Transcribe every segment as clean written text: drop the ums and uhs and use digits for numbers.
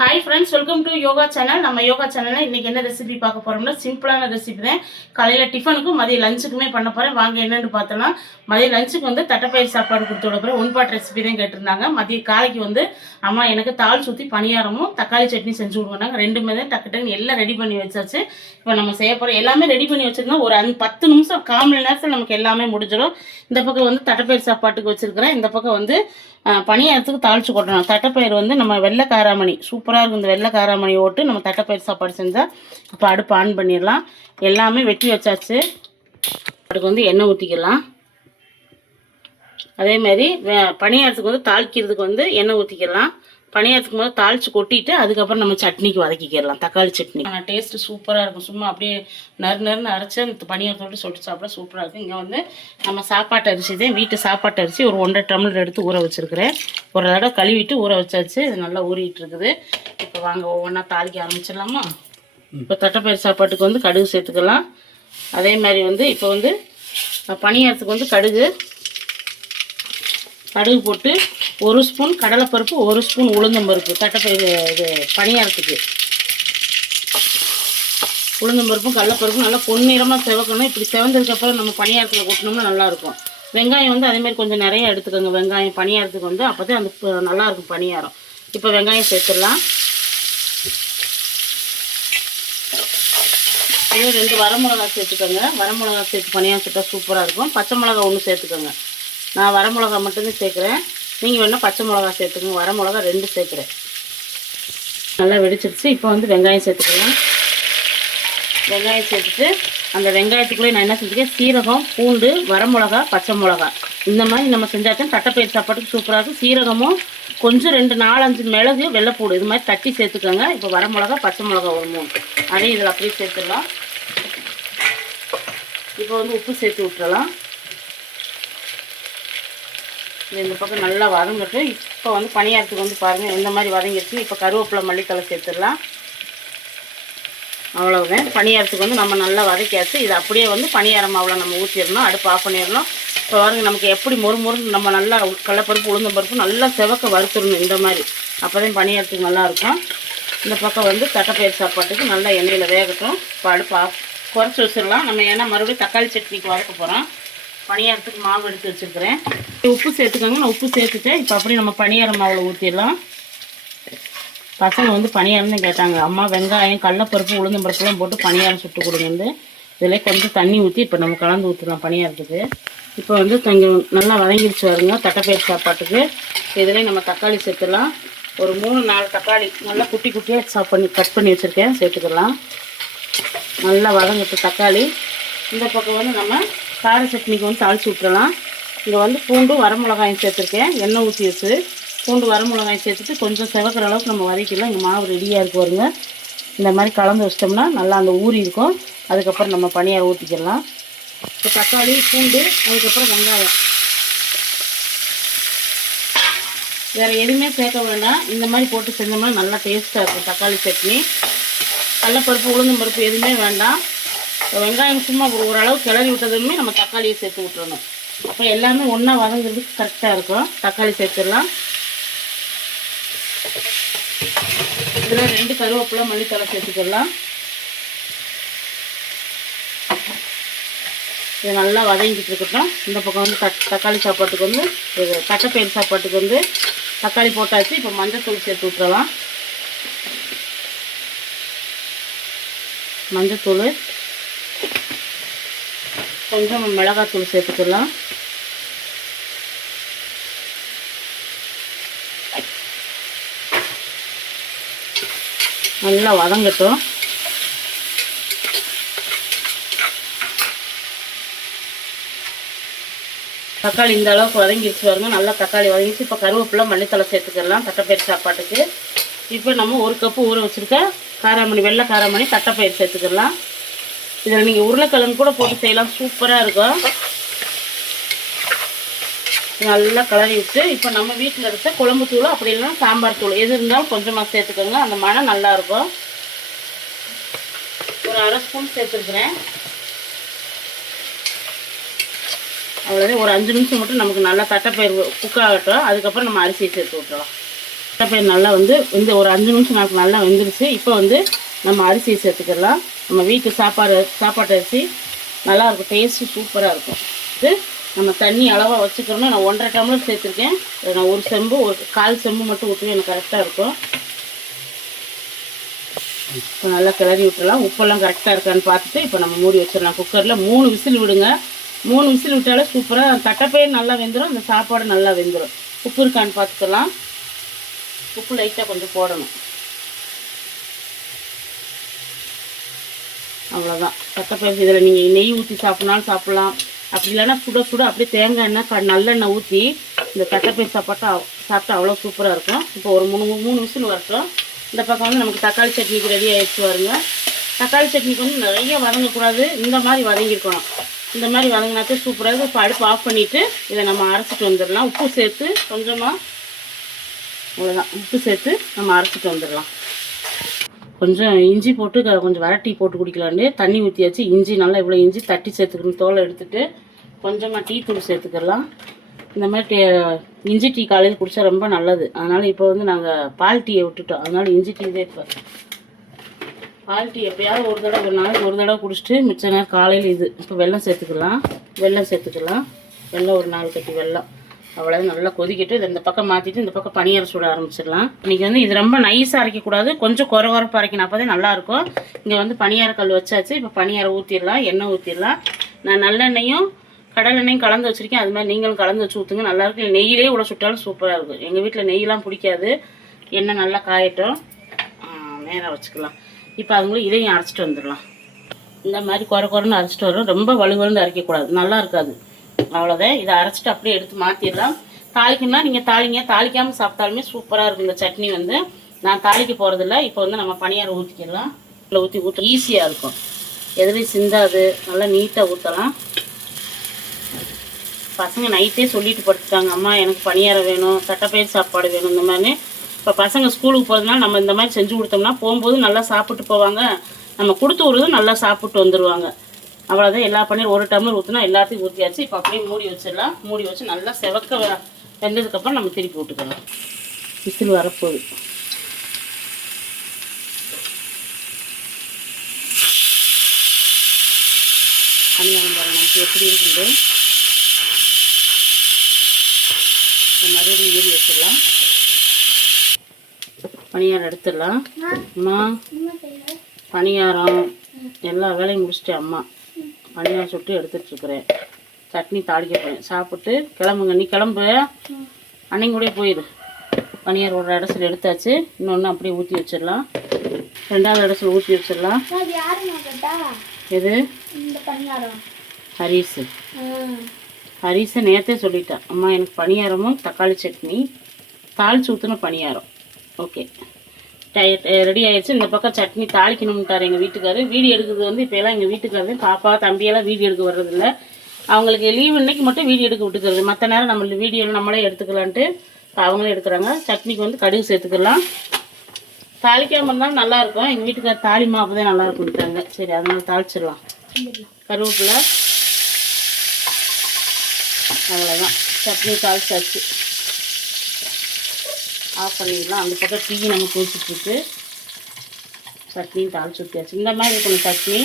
Hi friends, welcome to yoga channel. நம்ம யோகா சேனலில் இன்றைக்கி என்ன ரெசிபி பார்க்க போகிறோம்னா, சிம்பிளான ரெசிபி தான். காலையில் டிஃபனுக்கும் மதியம் லஞ்சுக்குமே பண்ண போகிறேன். வாங்க என்னென்னு பார்த்தோன்னா, மதியம் லஞ்சுக்கு வந்து தட்டைப்பயிர் சாப்பாடு கொடுத்து விட போகிறேன். ஒன் பாட் ரெசிபி தான் கேட்டிருந்தாங்க. மதியம் காலைக்கு வந்து அம்மா எனக்கு தாள் சுற்றி பணியாரமும் தக்காளி சட்னி செஞ்சு விடுவாங்க. ரெண்டுமே தான் டக்கு டக்குன்னு எல்லாம் ரெடி பண்ணி வச்சாச்சு. இப்போ நம்ம செய்ய போகிறோம். எல்லாமே ரெடி பண்ணி வச்சுருந்தோம். ஒரு 10 நிமிஷம் 1/4 மணி நேரத்தில் நமக்கு எல்லாமே முடிஞ்சிடும். இந்த பக்கம் வந்து தட்டைப்பயிர் சாப்பாட்டுக்கு வச்சுருக்கிறேன். இந்த பக்கம் வந்து பணியாரத்துக்கு தாளித்து கொட்டணும். தட்டைப்பயிர் வந்து நம்ம வெள்ளை காராமணி சூப்பராக இருக்கும். இந்த வெள்ளை காராமணி ஓட்டு நம்ம தட்டைப்பயிர் சாப்பாடு செஞ்சால் இப்போ அடுப்பு ஆன் பண்ணிடலாம். எல்லாமே வெட்டி வச்சாச்சு. அதுக்கு வந்து எண்ணெய் ஊற்றிக்கலாம். அதேமாதிரி பணியாரத்துக்கு வந்து தாளிக்கிறதுக்கு வந்து எண்ணெய் ஊற்றிக்கலாம். பணியாரத்துக்கு முதல்ல தாளித்து கொட்டிட்டு அதுக்கப்புறம் நம்ம சட்னிக்கு வதக்கிக்கலாம். தக்காளி சட்னி டேஸ்ட்டு சூப்பராக இருக்கும். சும்மா அப்படியே நறுன்னு அரைச்சி அந்த பணியாரத்தோடு சொட்டு சாப்பிட சூப்பராக இருக்கும். இங்கே வந்து நம்ம சாப்பாட்டு அரிசி தான், வீட்டு சாப்பாட்டு அரிசி ஒரு 1.5 டம்ளர் எடுத்து ஊற வச்சுருக்கிறேன். ஒரு தடவை கழுவிட்டு ஊற வச்சாச்சு. இது நல்லா ஊறிட்டு இருக்குது. இப்போ வாங்க ஒவ்வொன்றா தாளிக்க ஆரம்பிச்சிடலாமா. இப்போ தட்டைப்பயிர் சாப்பாட்டுக்கு வந்து கடுகு சேர்த்துக்கலாம். அதே மாதிரி வந்து இப்போ வந்து பணியாரத்துக்கு வந்து கடுகு போட்டு 1 ஸ்பூன் கடலைப்பருப்பு, 1 ஸ்பூன் உளுந்தம்பருப்பு. தட்டைப்பயிர் இது பணியாரத்துக்கு உளுந்தம்பருப்பும் கடலைப்பருப்பும் நல்லா பொன்னிறமாக செவக்கணும். இப்படி செவந்ததுக்கப்புறம் நம்ம பணியாரத்தில் கொட்டினோம்னா நல்லாயிருக்கும். வெங்காயம் வந்து அதேமாதிரி கொஞ்சம் நிறைய எடுத்துக்கோங்க. வெங்காயம் பணியாரத்துக்கு வந்து அப்போ தான் அந்த நல்லாயிருக்கும் பணியாரம். இப்போ வெங்காயம் சேர்த்துடலாம். இதே 2 வரமிளகா சேர்த்துக்கோங்க. வரமிளகா சேர்த்து பணியாரம் சேர்த்தா சூப்பராக இருக்கும். பச்சை மிளகா 1 சேர்த்துக்கோங்க. நான் வரமிளகா மட்டும்தான் சேர்க்குறேன். நீங்கள் வேணால் பச்சை மிளகா சேர்த்துக்கோங்க. வரமிளகா 2 சேர்க்குறேன். நல்லா வெடிச்சிருச்சு. இப்போ வந்து வெங்காயம் சேர்த்துக்கலாம். வெங்காயம் சேர்த்துட்டு அந்த வெங்காயத்துக்குள்ளே நான் என்ன செஞ்சுக்கேன், சீரகம், பூண்டு, வரமிளகா, பச்சை மிளகா இந்த மாதிரி நம்ம செஞ்சாச்சும் தட்டைப்பயிர் சாப்பாட்டுக்கு சூப்பராக இருக்கும். சீரகமும் கொஞ்சம் 2 4 5 மிளகு, வெள்ளைப்பூடு இது மாதிரி தட்டி சேர்த்துக்கோங்க. இப்போ வரமிளகா, பச்சை மிளகா ஒரு 3 அதையும் இதில் அப்படியே சேர்த்துடலாம். இப்போ வந்து உப்பு சேர்த்து விட்டுறலாம். இந்த பக்கம் நல்லா வதங்கிட்டு இப்போ வந்து பணியாரத்துக்கு வந்து பாருங்கள் இந்த மாதிரி வதங்கிடுச்சு. இப்போ கருவேப்பிலை, மல்லித்தழை சேர்த்துடலாம். அவ்வளவுதான். பணியாரத்துக்கு வந்து நம்ம நல்லா வதக்கியாச்சு. இது அப்படியே வந்து பணியார மாவில் நம்ம ஊற்றிடணும். அடுப்பு ஆஃப் பண்ணிடணும். இப்போ பாருங்க நமக்கு எப்படி மொறுன்னு நம்ம நல்லா கடலைப்பருப்பு, உளுந்தம்பருப்பு நல்லா செவக்க வறுத்துடணும். இந்த மாதிரி அப்போ தான் பணியாரத்துக்கு நல்லாயிருக்கும். இந்த பக்கம் வந்து தட்டைப்பயிர் சாப்பாட்டுக்கு நல்லா எண்ணெயில் வேகட்டும். இப்போ அடுப்பு குறைச்சி வச்சிடலாம். நம்ம ஏன்னா மறுபடியும் தக்காளி சட்னிக்கு வதக்க போகிறோம். பணியாரத்துக்கு மாவு எடுத்து வச்சுருக்கிறேன். உப்பு சேர்த்துக்கோங்க. நான் உப்பு சேர்த்துட்டேன். இப்போ அப்படியே நம்ம பணியார மாவில் ஊற்றிடலாம். பசங்க வந்து பணியாரம் தான் கேட்டாங்க. அம்மா வெங்காயம், கடலைப்பருப்பு, உளுந்தம்பருப்புலாம் போட்டு பணியாரம் சுட்டு கொடுங்க. இதில் கொஞ்சம் தண்ணி ஊற்றி இப்போ நம்ம கலந்து ஊற்றிடலாம் பணியாரத்துக்கு. இப்போ வந்து கொஞ்சம் நல்லா வதங்கிடுச்சு வருங்க தட்டைப்பயிர் சாப்பாட்டுக்கு. இதில் நம்ம தக்காளி சேர்த்துடலாம். ஒரு 3-4 தக்காளி நல்லா குட்டி குட்டியாக கட் பண்ணி வச்சுருக்கேன், சேர்த்துக்கலாம். நல்லா வதங்கிட்டு தக்காளி. இந்த பக்கம் வந்து நம்ம கார சட்னிக்கு வந்து தாளித்து விட்டுறலாம். இங்கே வந்து பூண்டும் வரமிளகாயும் சேர்த்துருக்கேன். எண்ணெய் ஊற்றி வச்சு பூண்டு வரமிளகாயும் சேர்த்துட்டு கொஞ்சம் செவக்கிற அளவுக்கு நம்ம வதக்கிடலாம். இங்கே மாவு ரெடியாக இருக்கு வருங்க. இந்த மாதிரி கலந்து வச்சிட்டோம்னா நல்லா அந்த ஊறி இருக்கும். அதுக்கப்புறம் நம்ம பணியாரம் ஊற்றிக்கலாம். இப்போ தக்காளி, பூண்டு, அதுக்கப்புறம் வெங்காயம் வேறு எதுவுமே சேர்க்க வேண்டாம். இந்த மாதிரி போட்டு செஞ்சோம்னா நல்லா டேஸ்ட்டாக இருக்கும் தக்காளி சட்னி. கடலைப்பருப்பு, உளுந்தம்பருப்பு எதுவுமே வேண்டாம். வெங்காயம் சும்மா ஓரளவு கிளறி விட்டதுமே நம்ம தக்காளியை சேர்த்து விட்டுறணும். அப்போ எல்லாமே ஒன்றா வதங்கிறதுக்கு கரெக்டாக இருக்கும். தக்காளி சேர்த்துடலாம். இதில் 2 கருவேப்பிலை, மல்லித்தழை சேர்த்துக்கலாம். இது நல்லா வதங்கிட்டு இருக்கட்டும். இந்த பக்கம் வந்து தக்காளி சாப்பாட்டுக்கு வந்து தட்டைப்பயிர் சாப்பாட்டுக்கு வந்து தக்காளி போட்டாச்சு. இப்போ மஞ்சத்தூள் சேர்த்து விட்டுறலாம். மஞ்சத்தூள், கொஞ்சம் மிளகாத்தூள் சேர்த்துக்கலாம். நல்லா வதங்கட்டும். தக்காளி இந்த அளவுக்கு வதங்கிடுச்சு பாருங்க. நல்லா தக்காளி வதங்கிடுச்சு. இப்போ கருவேப்பிலை, மல்லித்தழை சேர்த்துக்கலாம் தட்டைப்பயிர் சாப்பாட்டுக்கு. இப்போ நம்ம 1 கப்பு ஊற வச்சுருக்க காராமணி, வெள்ளை காராமணி தட்டைப்பயிர் சேர்த்துக்கலாம். இதில் நீங்கள் உருளைக்கிழங்கு கூட போட்டு செய்யலாம், சூப்பராக இருக்கும். நல்லா கிளறி விட்டு இப்போ நம்ம வீட்டில் இருக்க குழம்பு தூள் அப்படி இல்லைன்னா சாம்பார் தூள் எது இருந்தாலும் கொஞ்சமாக சேர்த்துக்கோங்க. அந்த மனம் நல்லாயிருக்கும். ஒரு 1/2 ஸ்பூன் சேர்த்துருக்குறேன். அவ்வளோதான். ஒரு 5 நிமிஷம் மட்டும் நமக்கு நல்லா தட்டைப்பயிர் குக் ஆகட்டும். அதுக்கப்புறம் நம்ம அரிசியை சேர்த்து விட்டுறலாம். தட்டைப்பயிறு நல்லா வந்து ஒரு 5 நிமிஷம் நமக்கு நல்லா வெந்துருச்சு. இப்போ வந்து நம்ம அரிசியை சேர்த்துக்கலாம். நம்ம வீட்டு சாப்பாட்டு அரிசி நல்லாயிருக்கும், டேஸ்ட்டு சூப்பராக இருக்கும். இது நம்ம தண்ணி அளவாக வச்சுக்கிறோன்னா நான் 1.5 டம்ளர் சேர்த்துருக்கேன். நான் 1 செம்பு 1/4 செம்பு மட்டும் ஊற்றுவேன், எனக்கு கரெக்டாக இருக்கும். இப்போ நல்லா கிளறி விட்டுடலாம். உப்பெல்லாம் கரெக்டாக இருக்கான்னு பார்த்துட்டு இப்போ நம்ம மூடி வச்சிடலாம். குக்கரில் 3 விசில் விடுங்க. 3 விசில் விட்டாலே சூப்பராக தட்டைப்பயிறு நல்லா வெந்துடும், அந்த சாப்பாடு நல்லா வெந்துடும். உப்பு இருக்கான்னு பார்த்துக்கலாம். உப்பு லைட்டாக கொஞ்சம் போடணும். அவ்வளோதான். தட்டைப்பயிறு இதில் நீங்கள் நெய் ஊற்றி சாப்பிட்னாலும் சாப்பிட்லாம். அப்படி இல்லைன்னா சுட சுட அப்படியே தேங்காய் எண்ணெய் நல்லெண்ணெய் ஊற்றி இந்த தட்டைப்பயிறு சாப்பிட்டா அவ்வளோ சூப்பராக இருக்கும். இப்போ ஒரு 3 விசில் வரட்டும். இந்த பக்கம் வந்து நமக்கு தக்காளி சட்னிக்கு ரெடி ஆகிடுச்சு பாருங்க. தக்காளி சட்னிக்கு வந்து நிறைய வதங்கக்கூடாது, இந்த மாதிரி வதங்கியிருக்கணும். இந்த மாதிரி வதங்கினாத்தே சூப்பராக இருக்கும். இப்போ அடுப்பு ஆஃப் பண்ணிவிட்டு இதை நம்ம அரைச்சிட்டு வந்துடலாம். உப்பு சேர்த்து கொஞ்சமாக, அவ்வளோதான், உப்பு சேர்த்து நம்ம அரைச்சிட்டு வந்துடலாம். கொஞ்சம் இஞ்சி போட்டு கொஞ்சம் வரட்டி போட்டு குடிக்கலான்னு தண்ணி ஊற்றியாச்சு. இஞ்சி நல்லா இவ்வளோ இஞ்சி தட்டி சேர்த்துக்கணும். தோலை எடுத்துகிட்டு கொஞ்சமாக டீ தூள் சேர்த்துக்கலாம். இந்த மாதிரி இஞ்சி டீ காலையில் குடித்தா ரொம்ப நல்லது. அதனால் இப்போ வந்து நாங்கள் பால் டீயை விட்டுட்டோம். அதனால் இஞ்சி டீ தான் இப்போ. பால் டீ எப்போயாவது ஒரு தடவை குடிச்சிட்டு மிச்ச நேரம் காலையில் இது. இப்போ வெல்லம் சேர்த்துக்கலாம். வெல்லம் ஒரு 4 கட்டி வெல்லம். அவ்வளோதான். நல்லா கொதிக்கிட்டு இந்த பக்கம் மாற்றிட்டு இந்த பக்கம் பனியாரம் சுட ஆரம்பிச்சிடலாம். இன்றைக்கி வந்து இது ரொம்ப நைஸாக அரைக்கக்கூடாது, கொஞ்சம் குறப்பாக அரைக்கணும். அப்போ தான் நல்லாயிருக்கும். இங்கே வந்து பனியார கல் வச்சாச்சு. இப்போ பனியாரம் ஊற்றிடலாம், எண்ணெய் ஊற்றிடலாம். நான் நல்லெண்ணெயும் கடலெண்ணெயும் கலந்து வச்சுருக்கேன். அது மாதிரி நீங்களும் கலந்து வச்சு ஊற்றுங்க, நல்லாயிருக்கும். நெய்யிலே இவ்வளோ சுட்டாலும் சூப்பராக இருக்கும். எங்கள் வீட்டில் நெய்யெலாம் பிடிக்காது. எண்ணெய் நல்லா காயட்டும், நேராக வச்சுக்கலாம். இப்போ அதுங்களும் இதையும் அரைச்சிட்டு வந்துடலாம். இந்த மாதிரி குறன்னு அரைச்சிட்டு வரும். ரொம்ப வலுவலுன்னு அரைக்கக்கூடாது, நல்லா இருக்காது. அவ்வளோதான். இதை அரைச்சிட்டு அப்படியே எடுத்து மாற்றிடலாம். தாளிக்கணும்னா நீங்கள் தாளிக்காமல் சாப்பிட்டாலுமே சூப்பராக இருக்கும் இந்த சட்னி. வந்து நான் தாளிக்க போகிறதில்ல. இப்போ வந்து நம்ம பனியாரம் ஊற்றிக்கலாம். இல்லை ஊற்ற ஈஸியாக இருக்கும், எதுலேயும் சிந்தாது, நல்லா நீட்டாக ஊற்றலாம். பசங்க நைட்டே சொல்லிட்டு படுத்துட்டாங்க, அம்மா எனக்கு பனியாரம் வேணும், தட்டைப்பயிறு சாப்பாடு வேணும் இந்த மாதிரி. இப்போ பசங்க ஸ்கூலுக்கு போகிறதுனால நம்ம இந்த மாதிரி செஞ்சு கொடுத்தோம்னா போகும்போது நல்லா சாப்பிட்டு போவாங்க, நம்ம கொடுத்து விடுறதும் நல்லா சாப்பிட்டு வந்துடுவாங்க. அவ்வளோதான். எல்லா பன்னீர் 1 டம்ளர் ஊற்றினா எல்லாத்தையும் ஊற்றியாச்சு. இப்போ அப்படியே மூடி வச்சிடலாம். மூடி வச்சு நல்லா செவக்க வெந்ததுக்கப்புறம் நம்ம திருப்பி விட்டுக்கலாம். விசில் வரப்போகுது. பனியாரம் பாருங்க நமக்கு எப்படி இருக்குது. மறுபடியும் மூடி வச்சிடலாம். பனியாரம் எடுத்துடலாம். அம்மா பனியாரம் எல்லா வேலையும் முடிச்சிட்டேன். அம்மா பனியாரம் சுட்டு எடுத்துட்ருக்குறேன். சட்னி தாளிக்க போகிறேன். சாப்பிட்டு கிளம்புங்க. நீ கிளம்பு, அன்னைக்கு கூட போயிடு. பனியார் ஒரு இடத்துல எடுத்தாச்சு. இன்னொன்று அப்படியே ஊற்றி வச்சிடலாம். 2வது இடத்துல ஊற்றி வச்சிடலாம். எது? ஹரிசு நேற்றே சொல்லிட்டேன், அம்மா எனக்கு பனியாரமும் தக்காளி சட்னி தாளிச்சு ஊற்றின பனியாரம். ஓகே, ரெடி ஆயிடுச்சு. இந்த பக்கம் சட்னி தாளிக்கணும்ட்டார் எங்கள் வீட்டுக்காரு. வீடியோ எடுக்கிறது வந்து இப்போ எல்லாம் எங்கள் வீட்டுக்காரு, பாப்பா தம்பியெல்லாம் வீடியோ எடுக்க வர்றதில்ல. அவங்களுக்கு லீவ் இன்னைக்கு மட்டும் வீடியோ எடுக்க விட்டுக்கிறது, மற்ற நேரம் நம்ம வீடியோவில் நம்மளே எடுத்துக்கலான்ட்டு அவங்களே எடுக்கிறாங்க. சட்னிக்கு வந்து கடுகு சேர்த்துக்கலாம். தாளிக்காமல் இருந்தாலும் நல்லாயிருக்கும். எங்கள் வீட்டுக்கார தாளிமா அப்போ தான் நல்லா இருக்குன்ட்டாங்க. சரி, அதனால தாளிச்சிடலாம். கருவேப்பிலை, அவ்வளோதான். சட்னி தாளிச்சாச்சு. ஆஃப் பண்ணிடலாம். அந்த பக்கம் டீ நம்ம குடிச்சிட்ருக்கு. சட்னியும் தாளிச்சு ஊற்றியாச்சு. இந்த மாதிரி இருக்கணும் சட்னி.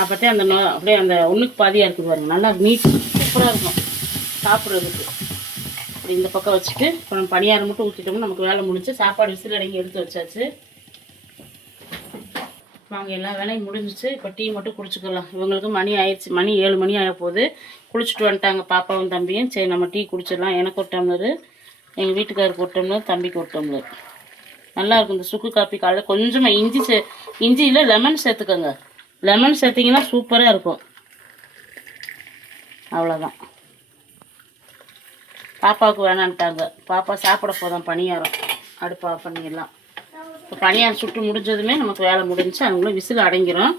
அப்போத்தே அந்த அப்படியே அந்த ஒன்றுக்கு பாதியாக இருக்குது பாருங்க, நல்லா நீட் சூப்பராக இருக்கும் சாப்பிட்றதுக்கு. அப்படி இந்த பக்கம் வச்சுட்டு இப்போ நம்ம பனியாரம் மட்டும் ஊற்றிட்டோம்னா நமக்கு வேலை முடிச்சு. சாப்பாடு விசில் அடங்கி எடுத்து வச்சாச்சு. வாங்க, எல்லா வேலையும் முடிஞ்சிச்சு. இப்போ டீ மட்டும் குடிச்சிக்கலாம். இவங்களுக்கு மணி ஆயிடுச்சு, மணி 7 மணி ஆக போகுது. குளிச்சுட்டு வந்துட்டாங்க பாப்பாவும் தம்பியும். சரி, நம்ம டீ குடிச்சிடலாம். எனக்கு ஒரு டம்ளர், எங்கள் வீட்டுக்காருக்கு ஒரு டம்ளர், தம்பிக்கு ஒரு டம்ளர். நல்லாயிருக்கும் இந்த சுக்கு காப்பி. காலையில் கொஞ்சமாக இஞ்சியில் லெமன் சேர்த்துக்கோங்க. லெமன் சேர்த்திங்கன்னா சூப்பராக இருக்கும். அவ்வளோதான். பாப்பாவுக்கு வேணான்ட்டாங்க. பாப்பா சாப்பிட போதான் பனியாரம். அடுப்பு ஆஃப் பண்ணிடலாம். இப்போ பனியாரம் சுட்டு முடிஞ்சதுமே நமக்கு வேலை முடிஞ்சு. அவங்களும் விசில் அடங்கிடும்.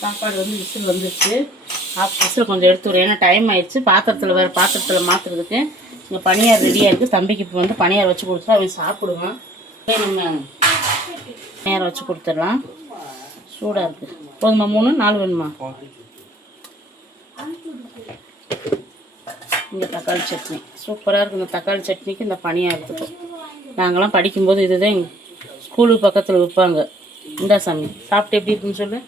சாப்பாடு வந்து விசில் வந்துடுச்சு. விசில் கொஞ்சம் எடுத்து விடுறேன், ஏன்னா டைம் ஆயிடுச்சு. பாத்திரத்தில் மாற்றுறதுக்கு இங்கே பனியார் ரெடியாக இருக்குது. தம்பிக்கு இப்போ வந்து பனியார் வச்சு கொடுத்தா அவன் சாப்பிடுவான். நம்ம பனியார் வச்சு கொடுத்துடலாம். சூடாக இருக்குது. போதுமா? 3 4 வேணுமா? இங்கே தக்காளி சட்னி சூப்பராக இருக்குது. இந்த தக்காளி சட்னிக்கு இந்த பனியாரத்துக்கும் நாங்களாம் படிக்கும்போது இதுதான் ஸ்கூலுக்கு பக்கத்தில் விற்பாங்க. இந்தா சாமி சாப்பிட்டு எப்படி இருக்குன்னு சொல்லு.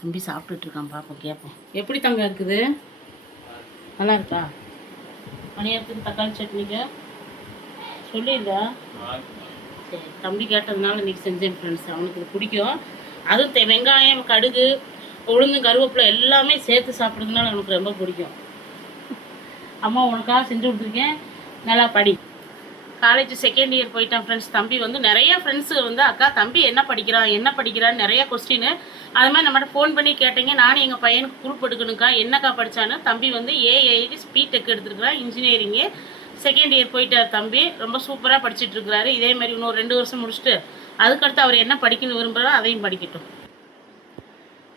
தம்பி சாப்பிட்டுட்ருக்கான், பார்ப்போம் கேட்போம். எப்படி தங்க இருக்குது? நல்லா இருக்கா? பணியாரத்துக்கு தக்காளி சட்னிக்கு சொல்லியிருந்தா? சரி, தம்பி கேட்டதுனால இன்றைக்கி செஞ்சேன் ஃப்ரெண்ட்ஸ். அவனுக்கு இது பிடிக்கும். அதுவும் வெங்காயம், கடுகு, உளுந்து, கருவேப்பிலை எல்லாமே சேர்த்து சாப்பிட்றதுனால அவனுக்கு ரொம்ப பிடிக்கும். அம்மா உனக்காக செஞ்சு கொடுத்துருக்கேன், நல்லா படி. காலேஜ் செகண்ட் இயர் போயிட்டான் ஃப்ரெண்ட்ஸ். தம்பி வந்து நிறைய ஃப்ரெண்ட்ஸு வந்து அக்கா தம்பி என்ன படிக்கிறான்னு நிறைய கொஸ்டின் அது மாதிரி நம்மகிட்ட ஃபோன் பண்ணி கேட்டீங்க. நானும் எங்கள் பையனுக்கு குரூப் எடுக்கணுக்கா, என்னக்கா படித்தான்னு. தம்பி வந்து ஏஐடி ஸ்பீட் டெக் எடுத்துருக்குறான், இன்ஜினியரிங்கு செகண்ட் இயர் போயிட்டார் தம்பி. ரொம்ப சூப்பராக படிச்சுட்ருக்கிறாரு. இதே மாதிரி இன்னொரு 2 வருஷம் முடிச்சுட்டு அதுக்கடுத்து அவர் என்ன படிக்கணும்னு விரும்புகிறாரோ அதையும் படிக்கட்டும்.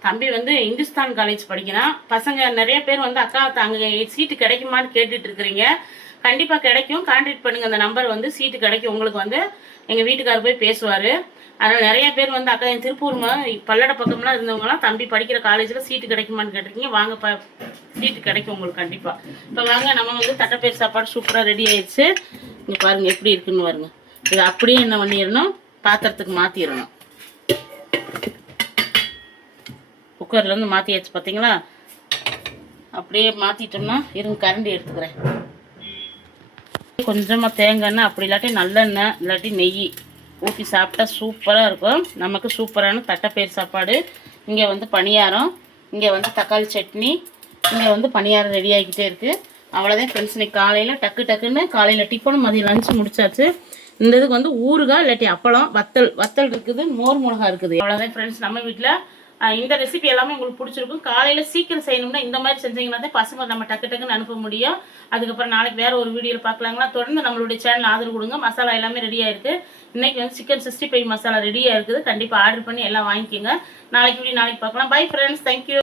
தம்பி வந்து இந்துஸ்தான் காலேஜ் படிக்கிறான். பசங்க நிறைய பேர் வந்து அக்கா அங்கே சீட்டு கிடைக்குமான்னு கேட்டுட்டு இருக்கிறீங்க. கண்டிப்பாக கிடைக்கும். கான்டாக்ட் பண்ணுங்கள், அந்த நம்பர் வந்து சீட்டு கிடைக்கும். உங்களுக்கு வந்து எங்கள் வீட்டுக்காரர் போய் பேசுவார். அதனால் நிறைய பேர் வந்து அக்கா என் திருப்பூர் பல்லட பக்கம்லாம் இருந்தவங்களாம் தம்பி படிக்கிற காலேஜில் சீட்டு கிடைக்குமான்னு கேட்டிருக்கீங்க. வாங்க சீட்டு கிடைக்கும் உங்களுக்கு கண்டிப்பாக. இப்போ வாங்க, நம்ம வந்து தட்டைப்பயிர் சாப்பாடு சூப்பராக ரெடி ஆயிடுச்சு. இங்கே பாருங்கள் எப்படி இருக்குன்னு பாருங்க. இதை அப்படியே என்ன பண்ணிடணும், பாத்திரத்துக்கு மாற்றிடணும். குக்கர்லேருந்து மாற்றியாச்சு பார்த்தீங்களா? அப்படியே மாற்றிட்டோம்னா இருங்க, கரண்டி எடுத்துக்கிறேன். கொஞ்சமாக தேங்காய் எண்ணெய், அப்படி இல்லாட்டி நல்லெண்ணெய் இல்லாட்டி நெய் ஊற்றி சாப்பிட்டா சூப்பராக இருக்கும். நமக்கு சூப்பரான தட்டைப்பயிர் சாப்பாடு. இங்கே வந்து பணியாரம், இங்கே வந்து தக்காளி சட்னி, இங்கே வந்து பணியாரம் ரெடி ஆகிக்கிட்டே இருக்குது. அவ்வளோதான் ஃப்ரெண்ட்ஸ். இன்னைக்கு காலையில் டக்குன்னு காலையில் டிஃபனும் மதியம் லஞ்சு முடிச்சாச்சு. இந்த இதுக்கு வந்து ஊறுகாய் இல்லாட்டி அப்பளம், வத்தல் இருக்குது, மோர் மிளகா இருக்குது. அவ்வளோதான் ஃப்ரெண்ட்ஸ். நம்ம வீட்டில் இந்த ரெசிபி எல்லாமே உங்களுக்கு பிடிச்சிருக்கும். காலையில் சீக்கிரம் செய்யணும்னா இந்த மாதிரி செஞ்சீங்கன்னா தான் பசங்க நம்ம டக்குன்னு அனுப்ப முடியும். அதுக்கப்புறம் நாளைக்கு வேறு ஒரு வீடியோவில் பார்க்கலாங்களா? தொடர்ந்து நம்மளுடைய சேனல் ஆதரவு கொடுங்க. மசாலா எல்லாமே ரெடியாக இருக்குது. இன்றைக்கி வந்து சிக்கன் 65 மசாலா ரெடியாக இருக்குது. கண்டிப்பாக ஆர்டர் பண்ணி எல்லாம் வாங்கிக்கோங்க. நாளைக்கு பார்க்கலாம். Bye friends, thank you.